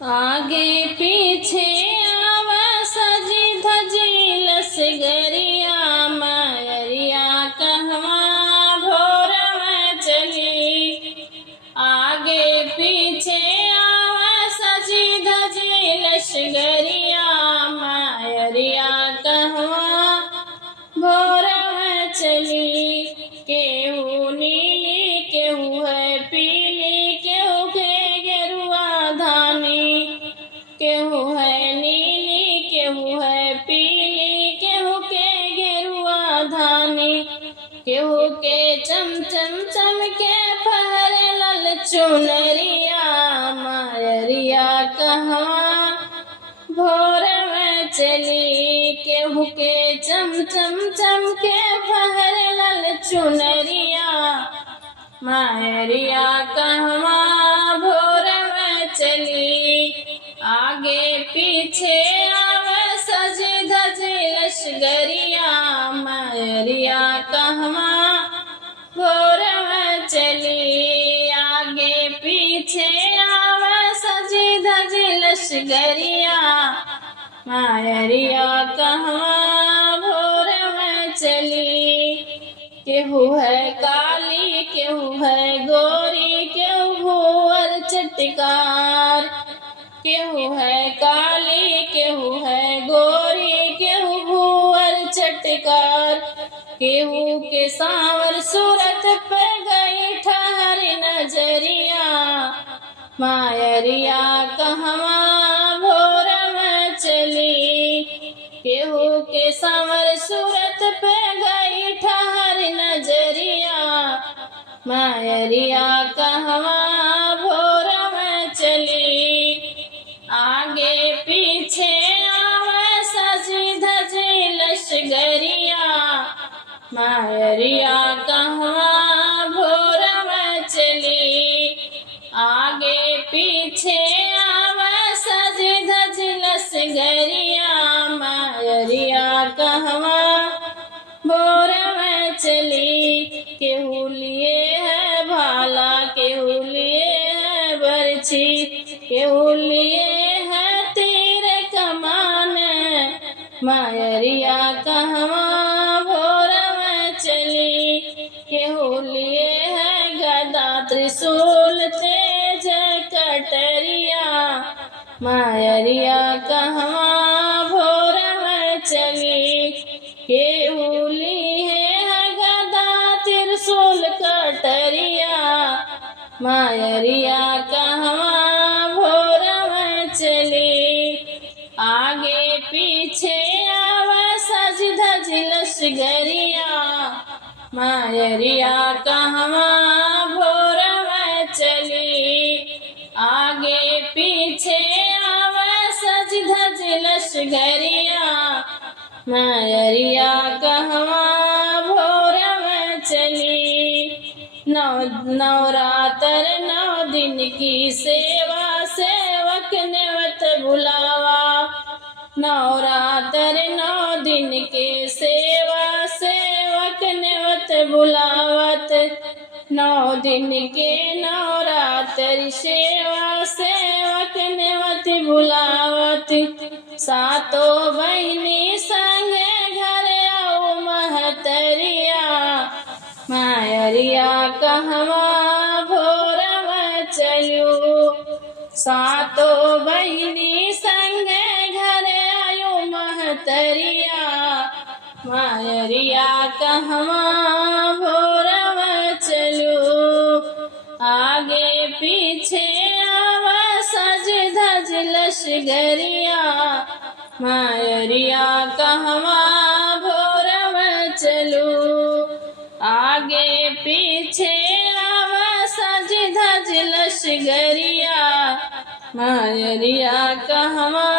आगे पीछे आवा सजी धजी लसगरिया मायरिया कहवा भोर में चली। आगे पीछे आवा सजी धजी लसगरिया मायरिया कहवा भोर में चली। केहू नीली केहू है पीली केहू के गेरुआ धानी। केहू है नीली केहू है पीली केहू के गेरुआ धानी। केहू के चम चम चमके फहरे लल चुनरिया मायरिया कहवा भोर में चली। केहू के चम चम चमके फहरे लल चुनरिया मायरिया कहवा भोर में चली। आगे पीछे आवे सजी धजी लश्करिया मायरिया कहवा भोर में चली। आगे पीछे आवे सजी धजी लश्करिया मायरिया कहवा भोर में चली। केहू है काली केहू है गोरी केहू भूअर चटकार। केहू है काली केहू है गोरी केहू भूअर चटकार। केहू के सांवर सूरत पे गई ठहरी नजरिया मायरिया कहवा भोर में चली। केहू के सांवर सूरत पे गई ठहरी नजरिया मायरिया कहवा भोर में चली। आगे पीछे आवे सजी धजी लश्करिया मायरिया कहवा भोर में चली। आगे पीछे आवे सजी धजी लश्करिया मायरिया कहवा भोर में चली। केहू लिए है भाला केहू लिए है बरछी केहू लिए है तीर कमान मायरिया कहवा भोर में चली। केहू लिए है गदा त्रिशूल तेज कटरिया मायरिया कहवा भोर में चली। केहू लिए है गदा त्रिशूल कटरिया मायरिया कहवा भोर में चली। आगे पीछे आवे सज धज लश्करिया मायरिया कहवा भोर में चली। आगे पीछे आवे सज धज लश्करिया मायरिया कहवा भोर में चली। नवरात्र 9 दिन की सेवा सेवक नेवत बुलावा। नवरात्र 9 दिन के सेवा सेवक नेवत बुलावत। 9 दिन के नवरात्र सेवा सेवक नेवत बुलावत। सातों बहिनी संगे घर आओ महतरिया मायरिया कहवा भोर में चलू। सातों बहिनी संगे घर आयो महतरिया मायरिया कहवा भोर में चलू। आगे पीछे आवा सज धज लश्करिया मायरिया कहवा भोर में चलू। आगे पीछे आवा सज धज लश्करिया मायरिया कहवा